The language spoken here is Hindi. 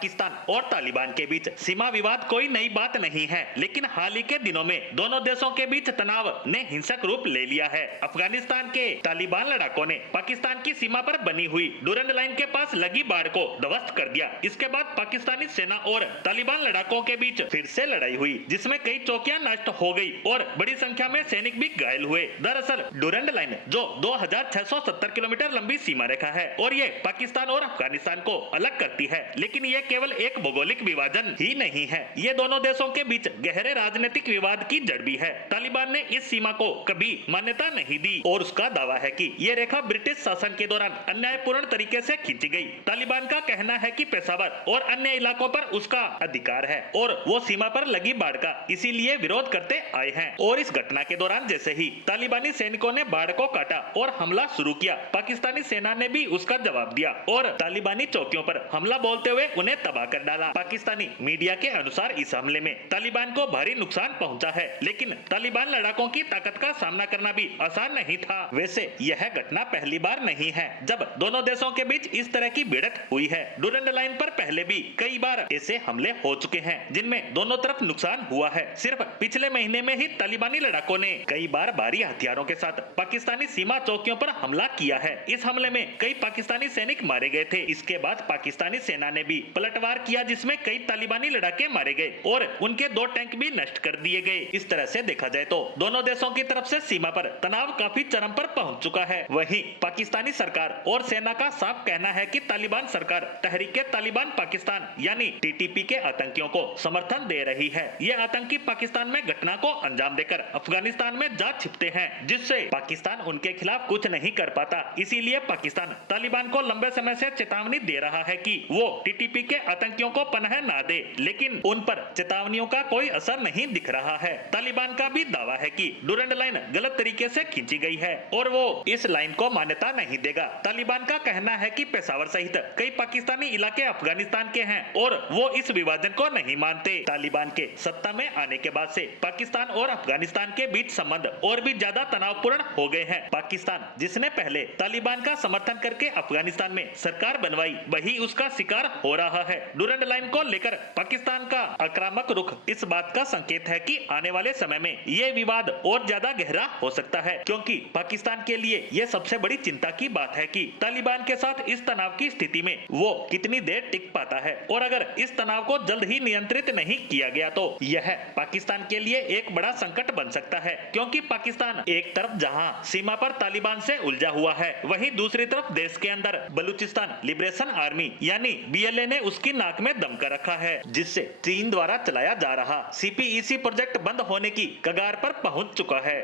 पाकिस्तान और तालिबान के बीच सीमा विवाद कोई नई बात नहीं है, लेकिन हाल ही के दिनों में दोनों देशों के बीच तनाव ने हिंसक रूप ले लिया है। अफगानिस्तान के तालिबान लड़ाकों ने पाकिस्तान की सीमा पर बनी हुई डुरंड लाइन के पास लगी बाड़ को ध्वस्त कर दिया। इसके बाद पाकिस्तानी सेना और तालिबान लड़ाकों के बीच फिर से लड़ाई हुई, जिसमें कई चौकियां नष्ट हो गई और बड़ी संख्या में सैनिक भी घायल हुए। दरअसल डुरंड लाइन जो 2670 किलोमीटर लंबी सीमा रेखा है और ये पाकिस्तान और अफगानिस्तान को अलग करती है, लेकिन ये केवल एक भौगोलिक विभाजन ही नहीं है, ये दोनों देशों के बीच गहरे राजनीतिक विवाद की जड़ भी है। तालिबान ने इस सीमा को कभी मान्यता नहीं दी और उसका दावा है कि ये रेखा ब्रिटिश शासन के दौरान अन्यायपूर्ण तरीके से खींची गई। तालिबान का कहना है कि पेशावर और अन्य इलाकों पर उसका अधिकार है और वो सीमा पर लगी बाढ़ का इसीलिए विरोध करते आए हैं। और इस घटना के दौरान जैसे ही तालिबानी सैनिकों ने बाढ़ को काटा और हमला शुरू किया, पाकिस्तानी सेना ने भी उसका जवाब दिया और तालिबानी चौकियों पर हमला बोलते हुए उन्हें तबाह कर डाला। पाकिस्तानी मीडिया के अनुसार इस हमले में तालिबान को भारी नुकसान पहुंचा है, लेकिन तालिबान लड़ाकों की ताकत का सामना करना भी आसान नहीं था। वैसे यह घटना पहली बार नहीं है जब दोनों देशों के बीच इस तरह की भिड़ंत हुई है। डुरंड लाइन पर पहले भी कई बार ऐसे हमले हो चुके हैं जिनमें दोनों तरफ नुकसान हुआ है। सिर्फ पिछले महीने में ही तालिबानी लड़ाकों ने कई बार भारी हथियारों के साथ पाकिस्तानी सीमा चौकियों पर हमला किया है। इस हमले में कई पाकिस्तानी सैनिक मारे गए थे। इसके बाद पाकिस्तानी सेना ने भी पलटवार किया, जिसमें कई तालिबानी लड़ाके मारे गए और उनके 2 टैंक भी नष्ट कर दिए गए। इस तरह से देखा जाए तो दोनों देशों की तरफ से सीमा पर तनाव काफी चरम पर पहुंच चुका है। वहीं पाकिस्तानी सरकार और सेना का साफ कहना है कि तालिबान सरकार तहरीके तालिबान पाकिस्तान यानी टीटीपी के आतंकियों को समर्थन दे रही है। ये आतंकी पाकिस्तान में घटना को अंजाम देकर अफगानिस्तान में जा छिपते हैं, जिससे पाकिस्तान उनके खिलाफ कुछ नहीं कर पाता। इसीलिए पाकिस्तान तालिबान को लंबे समय से चेतावनी दे रहा है कि वो टीटीपी के आतंकियों को पनाह ना दे, लेकिन उन पर चेतावनियों का कोई असर नहीं दिख रहा है। तालिबान का भी दावा है कि डुरंड लाइन गलत तरीके से खींची गई है और वो इस लाइन को मान्यता नहीं देगा। तालिबान का कहना है कि पेशावर सहित कई पाकिस्तानी इलाके अफगानिस्तान के हैं और वो इस विभाजन को नहीं मानते। तालिबान के सत्ता में आने के बाद से पाकिस्तान और अफगानिस्तान के बीच संबंध और भी ज्यादा तनावपूर्ण हो गए हैं। पाकिस्तान जिसने पहले तालिबान का समर्थन करके अफगानिस्तान में सरकार बनवाई, वही उसका शिकार हो रहा है। डुरंड लाइन को लेकर पाकिस्तान का आक्रामक रुख इस बात का संकेत है कि आने वाले समय में ये विवाद और ज्यादा गहरा हो सकता है, क्योंकि पाकिस्तान के लिए ये सबसे बड़ी चिंता की बात है कि तालिबान के साथ इस तनाव की स्थिति में वो कितनी देर टिक पाता है और अगर इस तनाव को जल्द ही नियंत्रित नहीं किया गया तो यह पाकिस्तान के लिए एक बड़ा संकट बन सकता है। क्योंकि पाकिस्तान एक तरफ जहां सीमा पर तालिबान से उलझा हुआ है, वहीं दूसरी तरफ देश के अंदर बलूचिस्तान लिबरेशन आर्मी यानी बीएलए ने उसकी नाक में दम कर रखा है, जिससे चीन द्वारा चलाया जा रहा सीपीईसी प्रोजेक्ट बंद होने की कगार पर पहुंच चुका है।